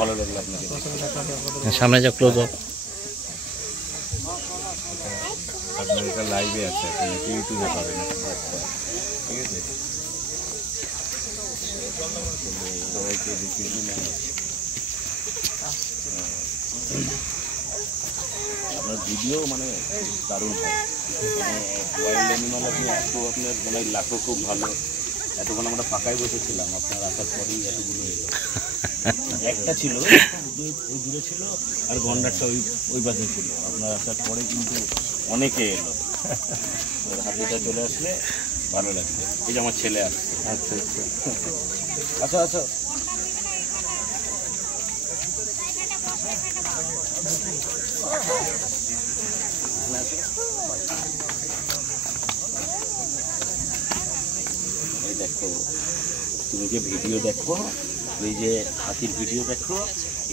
ভালো লাগলো আপনাকে সামনে যা ক্লোজ আপ আপনার এটা লাইভে আছে, ইউটিউবে পাবেন। ঠিক আছে, সবাইকে আপনার ভিডিও মানে দারুণ হয়। ওয়াইল্ড অ্যানিমাল আপনি এত আপনার মানে লাখো খুব ভালো। এতক্ষণ আমরা ফাঁকায় বসেছিলাম, আপনার আসার পরেই এতগুলো এলো। একটা ছিল ওই দূরে ছিল, আর গন্ডারটা ওই পাশে ছিল। আপনার আসার পরে কিন্তু অনেকে এলো। হাতিটা চলে আসলে ভালো লাগবে। এই যে আমার ছেলে আসছে। আচ্ছা আচ্ছা আচ্ছা আচ্ছা এই দেখো, তুমি যে ভিডিও দেখো, ওই যে হাতির ভিডিও দেখো,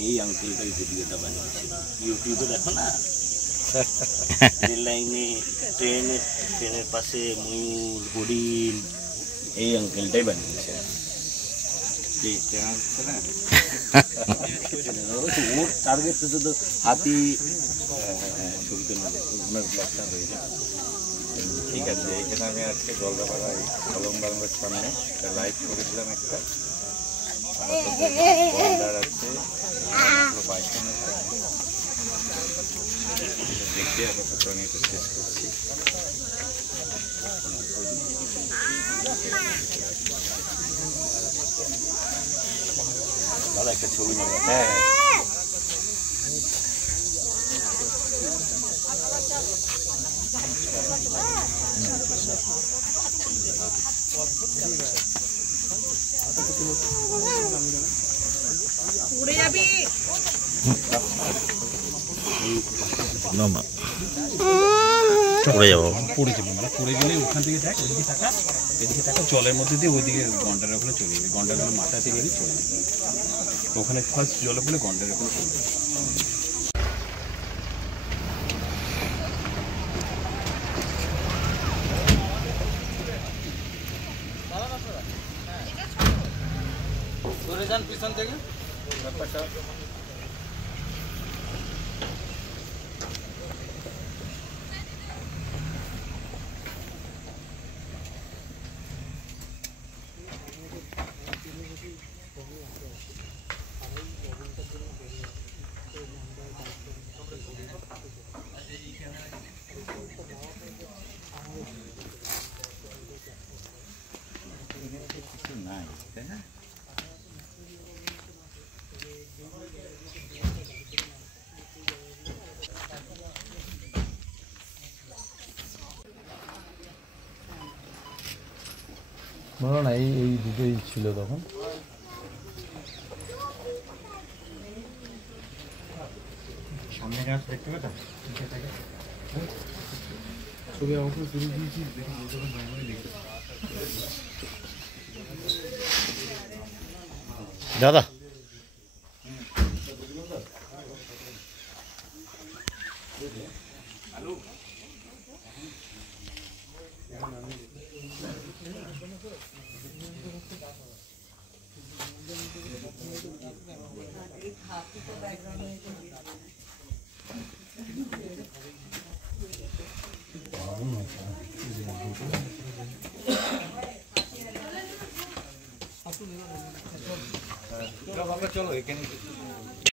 এই আঙ্কেলটাই ভিডিওটা বানিয়েছিল। ইউটিউবে দেখো না, রেল লাইনে ট্রেনের পাশে ময়ূর হরিণ, এই আঙ্কেলটাই বানিয়েছে। ওর টার্গেট তো শুধু হাতি। ছবিতে ওনার ব্লগটা হয়ে যায়। ঠিক আছে, এইখানে আমি আজকে জলদাপাড়ায় কলম বাংলার সামনে একটা লাইভ করেছিলাম। একটা গন্ডার আছে, বাইসন আছে, দেখে আপাতত আমি এটা শেষ করছি। দাদা একটা ছবি নেব। হ্যাঁ উড়ে যাবি পড়ে যাবো, পড়ে যাবে মানে পড়ে গেলে ওখান থেকে দেখ, ওইদিকে টাকা, এদিকে টাকা, জলের মধ্যে দিয়ে ওইদিকে গন্ডারের ওখানে চলে যাবে। গন্ডারের মাথা থেকে চলে যাবে, ওখানে ফার্স্ট জলে পড়লে গন্ডারের ওখানে চলে যাবে। সরে যান পিছন থেকে। নাই, তাই না? বলো না, এই দুটোই ছিল তখন। সামনে গাছ দেখতে পেতাম, ছবি আমাকে তুলে দিয়েছি, দেখি দাদা চলো এখানে